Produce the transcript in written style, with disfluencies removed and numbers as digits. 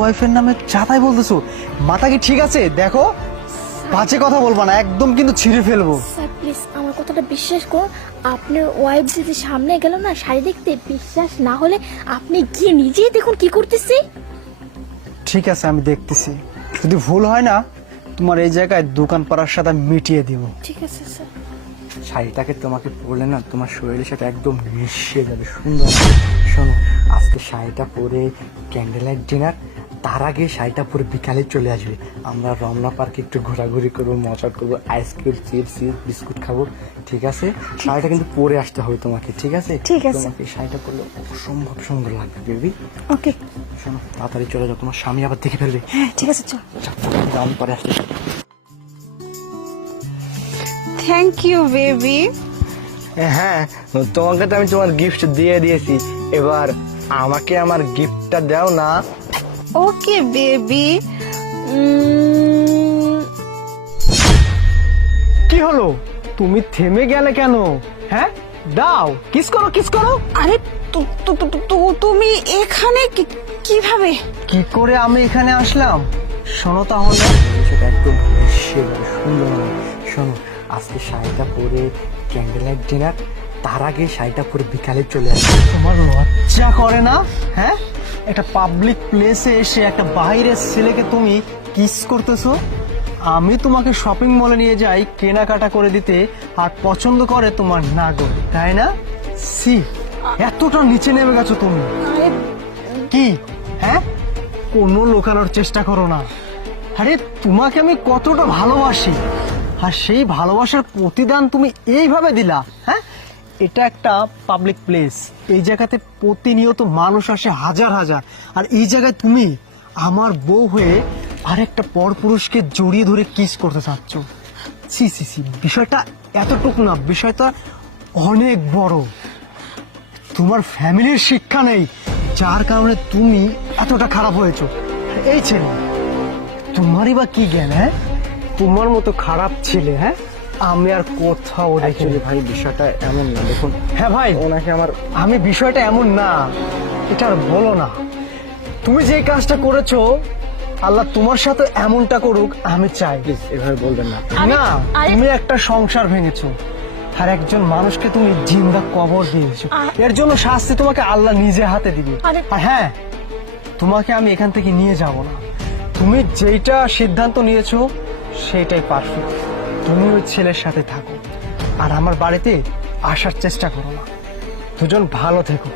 ওয়াইফের নামে চাতাই বলতেছো? মাথা কি ঠিক আছে? দেখো, বাজে কথা বলবা না, একদম কিন্তু ছিঁড়ে ফেলবো। স্যার প্লিজ আমার কথাটা বিশ্বাস করুন। আপনার ওয়াইফ যদি সামনে গেল না শাড়ি দেখতে, বিশ্বাস না হলে আপনি গিয়ে নিজেই দেখুন কি করতেছি। ঠিক আছে, আমি দেখতেছি। যদি ভুল হয় না, তোমার এই জায়গায় দোকান পাড়ার সাথে মিটিয়ে দিব। ঠিক আছে স্যার। শাড়িটাকে তোমাকে পরলে না তোমার শরীরের সাথে একদম মিশিয়ে যাবে, সুন্দর। শোনো, আজকে শাড়িটা পরে ক্যান্ডেল লাইট ডিনার, তার আগে শাড়িটা পরে বিকালে চলে আসবে। আমরা রমনা পার্কে একটু ঘোরাঘুরি করবো, মজা করবো, আইসক্রিম, চিপস, বিস্কুট খাবো। ঠিক আছে? শাড়িটা কিন্তু পরে আসতে হবে তোমাকে, ঠিক আছে? ঠিক আছে। তোমাকে শাড়িটা পরলে অসম্ভব সুন্দর লাগবে বেবি। ওকে। শোনো, তাড়াতাড়ি চলে যাও, তোমার স্বামী আবার দেখে ফেলবে। হ্যাঁ ঠিক আছে, চল। আমি পরে আসতে। Thank you baby. হ্যাঁ, তোমাকে তো আমি তোমার গিফট দিয়ে দিয়েছি, এবার আমাকে আমার গিফটটা দাও না। Okay baby. কি হলো? তুমি থেমে গেলে কেন? হ্যাঁ, দাও, কিস করো, কিস করো। আরে তুমি এখানে কিভাবে? কি করে আমি এখানে আসলাম? শোনো তাহলে, সেটা একদম মিশিয়ে যাবে, সুন্দর হবে। শোনো, আজকে শাড়িটা পরে ক্যান্ডেল লাইট ডিনার, তার আগে শাড়িটা পরে বিকালে চলে আসবে। তোমার লজ্জা করে না? হ্যাঁ, একটা পাবলিক প্লেসে এসে একটা বাইরের ছেলেকে তুমি কিস করতেছো? আমি তোমাকে শপিং মলে নিয়ে যাই কেনাকাটা করে দিতে, আর পছন্দ করে তোমার না গো, তাই না? সি, এতটা নিচে নেমে গেছো তুমি। কি? হ্যাঁ, কোনো লোকানোর চেষ্টা করো না। আরে তোমাকে আমি কতটা ভালোবাসি, আর সেই ভালোবাসার প্রতিদান তুমি এইভাবে দিলা। হ্যাঁ, এটা একটা পাবলিক প্লেস, এই জায়গাতে প্রতিনিয়ত মানুষ আসে হাজার হাজার, আর এই জায়গায় তুমি আমার বউ হয়ে আরেকটা পরপুরুষকে জড়িয়ে ধরে কিস করতে চাচ্ছ। সি সি সি, বিষয়টা এতটুকু না, বিষয়টা অনেক বড়। তোমার ফ্যামিলির শিক্ষা নেই, যার কারণে তুমি এতটা খারাপ হয়েছো। এই ছেলে, তোমারই বা কি জ্ঞান? হ্যাঁ, তোমার মতো খারাপ ছেলে হ্যাঁ আমি আর কোথাও দেখিনি। অ্যাকচুয়ালি ভাই, বিষয়টা এমন না, দেখুন। হ্যাঁ ভাই, ওনাকে আমার আমি বিষয়টা এমন না, এটা আর বলো না। তুমি যে কাজটা করেছো, আল্লাহ তোমার সাথে এমনটা করুক আমি চাই। প্লিজ এভাবে বলবেন না। না, তুমি একটা সংসার ভেঙেছো, আর একজন মানুষকে তুমি জিন্দা কবর দিয়েছো। এর জন্য শাস্তি তোমাকে আল্লাহ নিজে হাতে দিবে। আর হ্যাঁ, তোমাকে আমি এখান থেকে নিয়ে যাব না। তুমি যেইটা সিদ্ধান্ত নিয়েছো সেটাই পারফেক্ট। তুমি ওই ছেলের সাথে থাকো, আর আমার বাড়িতে আসার চেষ্টা করো না। দুজন ভালো থেকো।